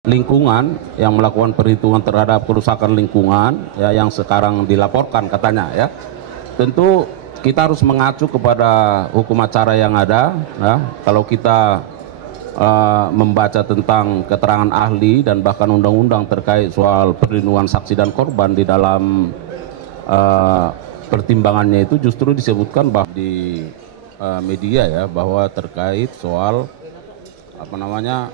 Lingkungan yang melakukan perhitungan terhadap kerusakan lingkungan ya yang sekarang dilaporkan katanya ya. Tentu kita harus mengacu kepada hukum acara yang ada ya. Kalau kita membaca tentang keterangan ahli dan bahkan undang-undang terkait soal perlindungan saksi dan korban di dalam pertimbangannya itu justru disebutkan bahwa di media ya bahwa terkait soal apa namanya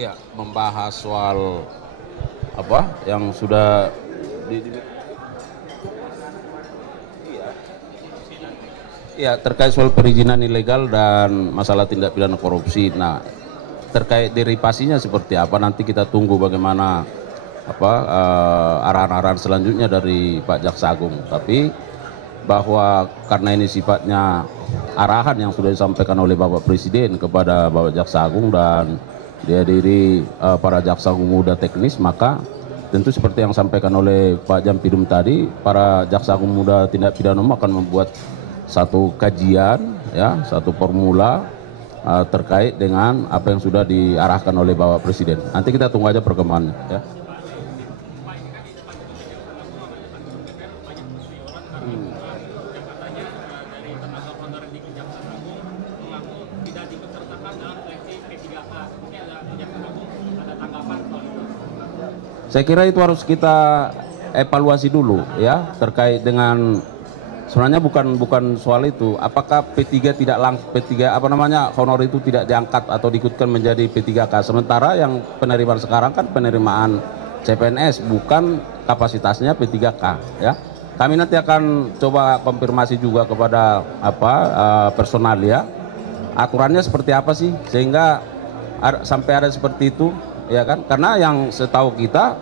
ya membahas soal apa yang sudah ya terkait soal perizinan ilegal dan masalah tindak pidana korupsi. Nah, terkait derivasinya seperti apa nanti kita tunggu bagaimana apa arahan-arahan selanjutnya dari Pak Jaksa Agung. Tapi bahwa karena ini sifatnya arahan yang sudah disampaikan oleh Bapak Presiden kepada Bapak Jaksa Agung dan dihadiri para jaksa agung muda teknis, maka tentu seperti yang disampaikan oleh Pak Jampidum tadi, para jaksa agung muda tindak pidana umum akan membuat satu kajian ya, satu formula terkait dengan apa yang sudah diarahkan oleh Bapak Presiden. Nanti kita tunggu aja perkembangannya ya. Saya kira itu harus kita evaluasi dulu ya terkait dengan sebenarnya bukan soal itu apakah P3 tidak langsung P3 apa namanya honor itu tidak diangkat atau diikutkan menjadi P3K, sementara yang penerimaan sekarang kan penerimaan CPNS bukan kapasitasnya P3K ya. Kami nanti akan coba konfirmasi juga kepada personal ya aturannya seperti apa sih sehingga sampai ada seperti itu ya kan, karena yang setahu kita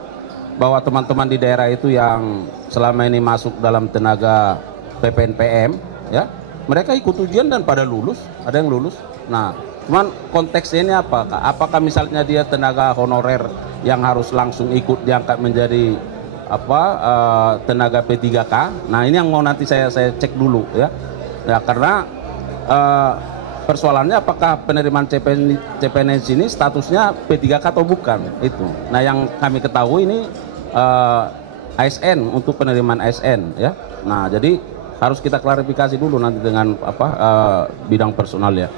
bahwa teman-teman di daerah itu yang selama ini masuk dalam tenaga PPNPM ya mereka ikut ujian dan pada lulus, ada yang lulus. Nah cuman konteksnya ini apakah misalnya dia tenaga honorer yang harus langsung ikut diangkat menjadi tenaga P3K. Nah ini yang mau nanti saya cek dulu ya karena persoalannya apakah penerimaan CPNS ini statusnya P3K atau bukan itu. Nah yang kami ketahui ini ASN untuk penerimaan ASN ya. Nah jadi harus kita klarifikasi dulu nanti dengan bidang personal ya.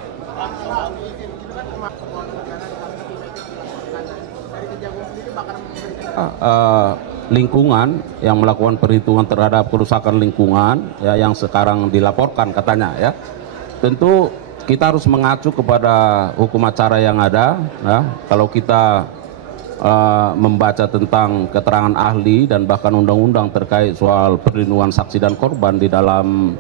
Lingkungan yang melakukan perhitungan terhadap kerusakan lingkungan ya yang sekarang dilaporkan katanya ya. Tentu kita harus mengacu kepada hukum acara yang ada ya. Kalau kita membaca tentang keterangan ahli dan bahkan undang-undang terkait soal perlindungan saksi dan korban di dalam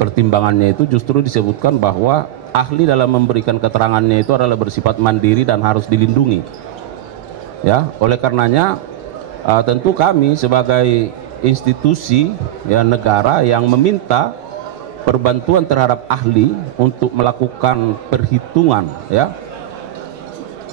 pertimbangannya itu justru disebutkan bahwa ahli dalam memberikan keterangannya itu adalah bersifat mandiri dan harus dilindungi ya. Oleh karenanya tentu kami sebagai institusi ya negara yang meminta perbantuan terhadap ahli untuk melakukan perhitungan ya,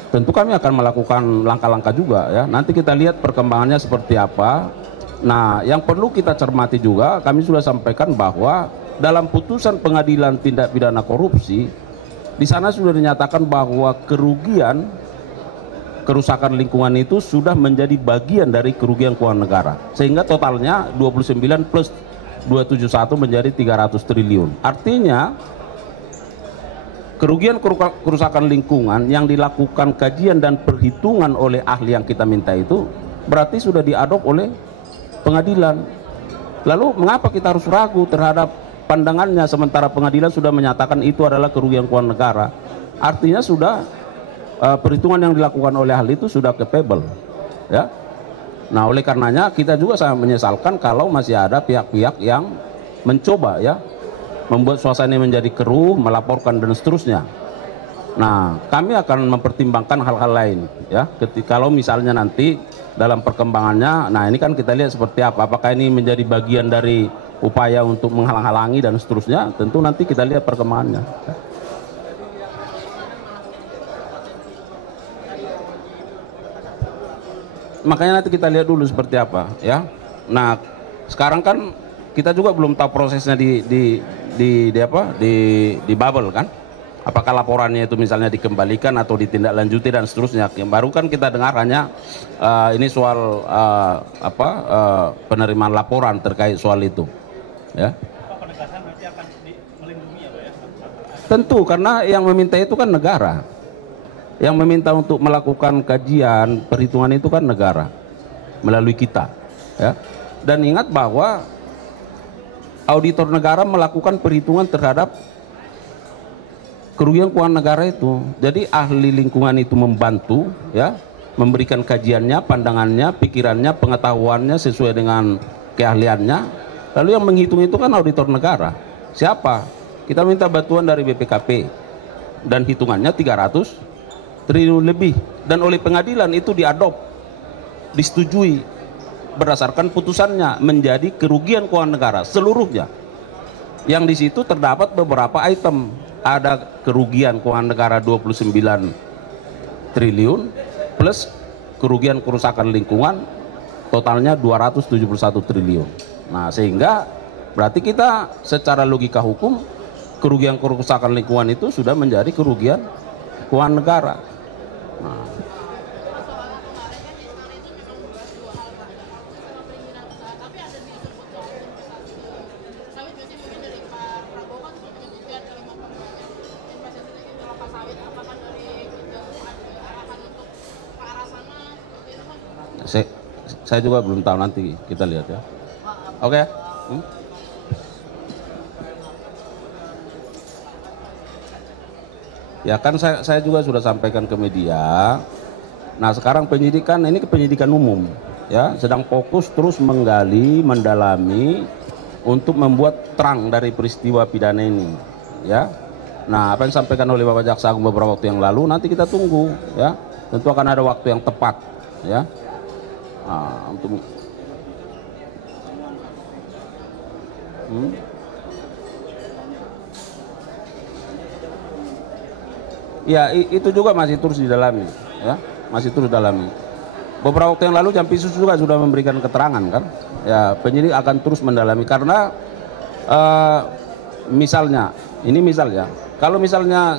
tentu kami akan melakukan langkah-langkah juga ya. Nanti kita lihat perkembangannya seperti apa. Nah yang perlu kita cermati juga, kami sudah sampaikan bahwa dalam putusan pengadilan tindak pidana korupsi di sana sudah dinyatakan bahwa kerusakan lingkungan itu sudah menjadi bagian dari kerugian keuangan negara, sehingga totalnya 29 plus 271 menjadi 300 triliun. Artinya kerugian kerusakan lingkungan yang dilakukan kajian dan perhitungan oleh ahli yang kita minta itu berarti sudah diadop oleh pengadilan. Lalu mengapa kita harus ragu terhadap pandangannya sementara pengadilan sudah menyatakan itu adalah kerugian keuangan negara? Artinya sudah perhitungan yang dilakukan oleh ahli itu sudah capable ya. Nah oleh karenanya kita juga sangat menyesalkan kalau masih ada pihak-pihak yang mencoba ya membuat suasana menjadi keruh, melaporkan dan seterusnya. Nah kami akan mempertimbangkan hal-hal lain ya kalau misalnya nanti dalam perkembangannya. Nah ini kan kita lihat seperti apa, apakah ini menjadi bagian dari upaya untuk menghalang-halangi dan seterusnya, tentu nanti kita lihat perkembangannya ya. Makanya nanti kita lihat dulu seperti apa ya. Nah sekarang kan kita juga belum tahu prosesnya di bubble kan. Apakah laporannya itu misalnya dikembalikan atau ditindaklanjuti dan seterusnya. Yang baru kan kita dengar hanya ini soal penerimaan laporan terkait soal itu. Ya. Penegasan nanti akan melindungi ya Pak ya? Tentu, karena yang meminta itu kan negara. Yang meminta untuk melakukan kajian, perhitungan itu kan negara melalui kita. Ya. Dan ingat bahwa auditor negara melakukan perhitungan terhadap kerugian keuangan negara itu. Jadi ahli lingkungan itu membantu, ya, memberikan kajiannya, pandangannya, pikirannya, pengetahuannya sesuai dengan keahliannya. Lalu yang menghitung itu kan auditor negara. Siapa? Kita minta bantuan dari BPKP dan hitungannya 300 triliun lebih, dan oleh pengadilan itu diadop, disetujui berdasarkan putusannya menjadi kerugian keuangan negara seluruhnya. Yang di situ terdapat beberapa item. Ada kerugian keuangan negara 29 triliun plus kerugian kerusakan lingkungan totalnya 271 triliun. Nah, sehingga berarti kita secara logika hukum kerugian kerusakan lingkungan itu sudah menjadi kerugian keuangan negara. Nah, saya juga belum tahu, nanti kita lihat ya. Oke. Ya kan saya juga sudah sampaikan ke media. Nah, sekarang penyidikan ini penyidikan umum ya, sedang fokus terus menggali, mendalami untuk membuat terang dari peristiwa pidana ini ya. Nah, apa yang disampaikan oleh Bapak Jaksa Agung beberapa waktu yang lalu nanti kita tunggu ya. Tentu akan ada waktu yang tepat ya. Nah, untuk ya itu juga masih terus didalami ya, masih terus didalami. Beberapa waktu yang lalu Jampisus juga sudah memberikan keterangan kan ya, penyidik akan terus mendalami karena misalnya kalau misalnya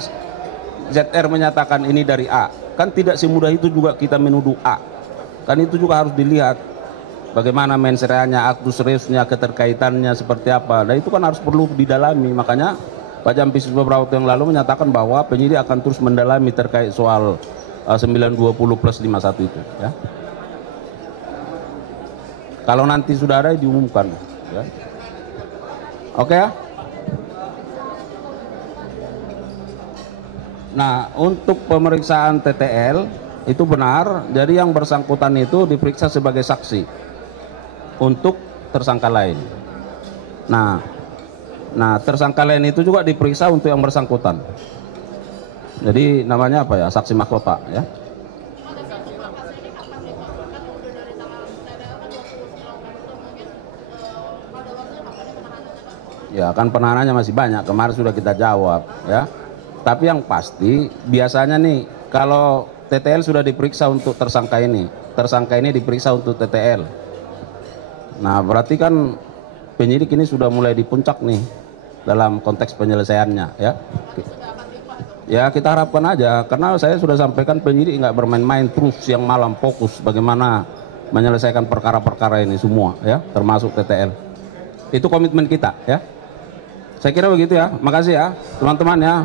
ZR menyatakan ini dari A, kan tidak semudah itu juga kita menuduh A. Kan itu juga harus dilihat bagaimana mensreanya, aktus reusnya, keterkaitannya seperti apa. Dan itu kan harus perlu didalami. Makanya Pak Jampisus beberapa waktu yang lalu menyatakan bahwa penyidik akan terus mendalami terkait soal 920 plus 51 itu ya. Kalau nanti sudah ada diumumkan ya. Oke ya. Nah, untuk pemeriksaan TTL itu benar, jadi yang bersangkutan itu diperiksa sebagai saksi untuk tersangka lain. Nah, tersangka lain itu juga diperiksa untuk yang bersangkutan. Jadi namanya apa ya, saksi mahkota ya. Ya kan penahanannya masih banyak, kemarin sudah kita jawab ya. Tapi yang pasti biasanya nih kalau TTL sudah diperiksa untuk tersangka ini diperiksa untuk TTL. Nah, berarti kan penyidik ini sudah mulai di puncak nih dalam konteks penyelesaiannya ya. Ya kita harapkan aja, karena saya sudah sampaikan penyidik nggak bermain-main, terus siang malam fokus bagaimana menyelesaikan perkara-perkara ini semua ya, termasuk TTL. Itu komitmen kita ya. Saya kira begitu ya. Makasih ya teman-teman ya.